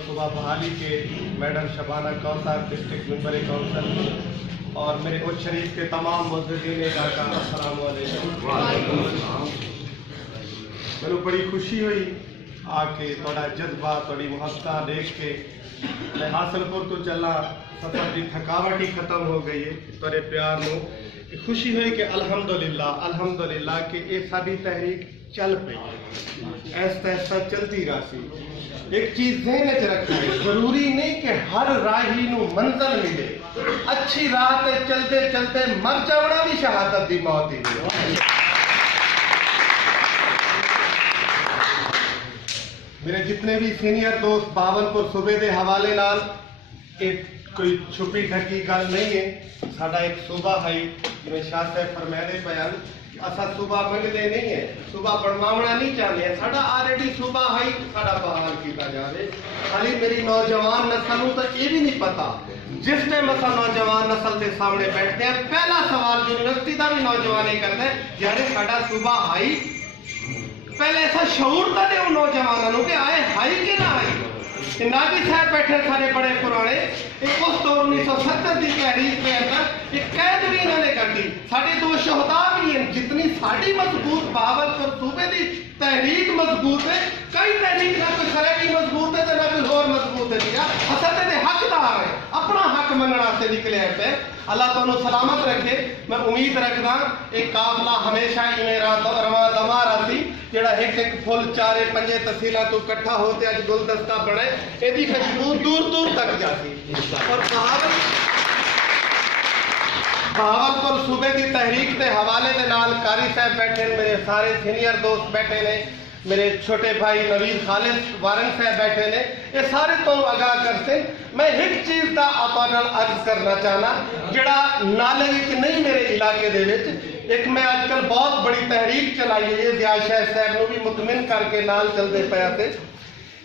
सूबा बहाली के madam Shabana Kausar, district member council और मेरे उच्च शरीफ के तमाम मुअज़्ज़िज़ीन इलाका, अस्सलाम वालेकुम। मैनू बड़ी खुशी हुई आके थोड़ा जज्बा थोड़ी मुहब्बत देख के। मैं हासिलपुर तो चला, सफर की थकावट ही खत्म हो गई है। थोड़े प्यार में खुशी हुई कि अल्हम्दुलिल्लाह कि ये साडी तहरीक चल पई, ऐसा ऐसा चलती रासी। एक चीज ज़हन च रखनी, जरूरी नहीं कि हर राही नू मंजिल मिले। अच्छी राह ते चलते चलते मर जाना भी शहादत दी मौत ही है। मेरे जितने भी सीनियर दोस्त बावलपुर सूबे के हवाले नाल एक कोई छुपी ढकी गल नहीं है। साडा एक सूबा है, जिवें शाह साहब फरमाते पयान, असा सूबा मंगते नहीं है, सूबा बनवाना नहीं चाहते हैं। साडा ऑलरेडी सूबा है, साडा बहाल किया जाए। खाली मेरी नौजवान नस्ल तो ये भी नहीं पता। जिस टाइम असा नौजवान नस्ल के सामने बैठते हैं, पहला सवाल यूनिवर्सिटी का भी नौजवान ही करता है, यारे साडा सूबा है। पहले ऐसा शऊर तो दे नौजवानों के आए हाई के ना आई। नागी साहब बैठे सारे बड़े पुराने, एक उस दौर 1970 की तहरीक के अंदर एक कैद भी इन्होंने कटी। साढ़े दो शहदा भी हैं। जितनी साड़ी मजबूत बावलपुर सूबे की तहरीक मजबूत है, कई तहरीक ना कोई सरे की मजबूत है ना कोई और मजबूत है। असल में हकदार है, अपना हक मनना से निकले पे। अल्लाह तुहानू सलामत रखे। मैं उम्मीद रखदा एक काफिला हमेशा इवें रवा दवा रही, जेड़ा एक एक फुल चारे पंजे तहसीलों तो इकट्ठा होते अज गुलदस्ता बने, एदी खुशबू दूर दूर तक जाती। और बहावलपुर सूबे की तहरीक के हवाले के नाल कारी साहब बैठे, मेरे सारे सीनियर दोस्त बैठे ने, मेरे छोटे भाई नवीद खालिद वारन साहब बैठे ने, ये सारे तो आगाह करते। मैं एक चीज का आपा नाल अर्ज करना चाहना, जड़ा नाले विच नहीं मेरे इलाके दे विच एक मैं आजकल बहुत बड़ी तहरीक चलाई है, ज़िया शाह साहब को भी मुतमिन करके नाल चलते पाया थे।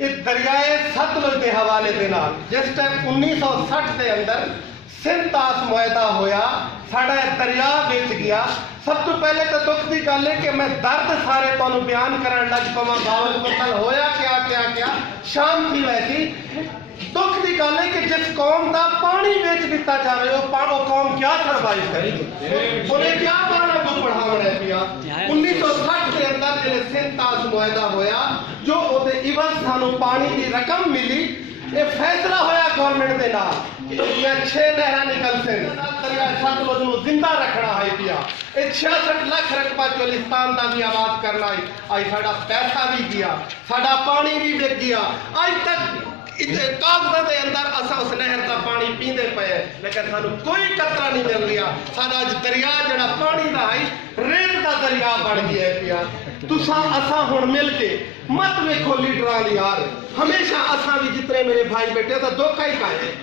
इस दरियाए सतलुज के हवाले के नाल जिस टाइम 1960 के अंदर सिंध तास मुआहदा होया, साड़ा दरिया बेच गया। सब तो पहले तो दुख की गल है कि मैं दर्द सारे तुहानू बयान करन लग पवां। बावलपुर होया क्या क्या क्या शाम थी वैसी। दुख की गल है कि जिस कौम का पानी बेच दिता जाए, वो कौम क्या सरवाइव करेगी, उन्हें क्या पाना को बढ़ावना पिया। 1960 के अंदर जो सिंध तास मुआहदा होया, जो उहदे इवज सानू पानी की रकम मिली, ये फैसला होया गवर्नमेंट के नाल कि 6 नहर निकल से दरिया सतलुज नू जिंदा रखना है पिया। 66 लाख रकबा चोलिस्तान का भी आबाद करना है। आज साडा पैसा भी गया, साडा पानी भी बिक गया। आज तक कागजात के अंदर असा उस नहर का पानी पींदे पे, लेकिन सानू कोई कतरा नहीं मिल रहा। साडा दरिया जड़ा पानी का है, रेत का दरिया बन गया है पिया। तुसा असा हुण मिल के मत वेखो लीडर यार, हमेशा असा भी जितने मेरे भाई बेटे तो धोखा ही पाए।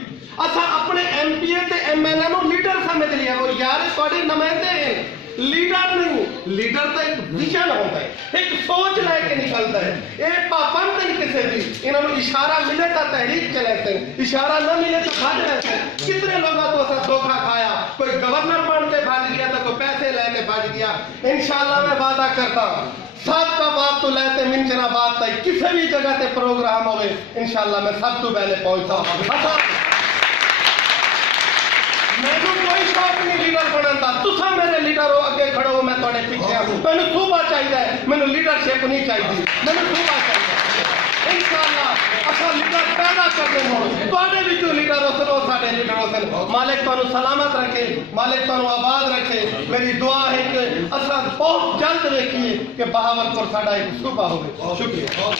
असा अपने एमपीए ते एमएलए को लीडर समझ लिया, वो यार थोड़े नुमाइंदे हैं, लीडर नहीं। लीडर तो एक विजन होता है, एक सोच लेके निकलता है। ये पाबंद नहीं किसी भी, इन्होंने इशारा मिले तो तहरीक चलाते हैं, इशारा न मिले तो भाग रहते हैं। कितने लोगों को ऐसा धोखा खाया, कोई गवर्नर बन के भाग गया तो कोई पैसे लेके भाग गया। इंशाल्लाह मैं वादा करता हूँ, सात का बात तो लेते मिंचना बात तय किसी भी जगह से प्रोग्राम हो गए, इंशाल्लाह मैं सब तो पहले पहुंचता। मैनू कोई शौक नहीं लीडर बनने का, तुसा मेरे लीडर हो, अगे खड़ो हो, मैं थोड़े पीछे हूं। मैनू सूबा चाहिए, मैनू लीडरशिप नहीं चाहिए, मैनू सूबा चाहिए। इंशाल्लाह असा लीडर पैदा करते हो, तुहाडे भी जो लीडर हो सो साडे लीडर हो। मालिक तुहानू सलामत रखे, मालिक तुहानू आबाद रखे। मेरी दुआ है कि असा बहुत जल्द देखिए कि बहावलपुर साडा एक सूबा हो। शुक्रिया।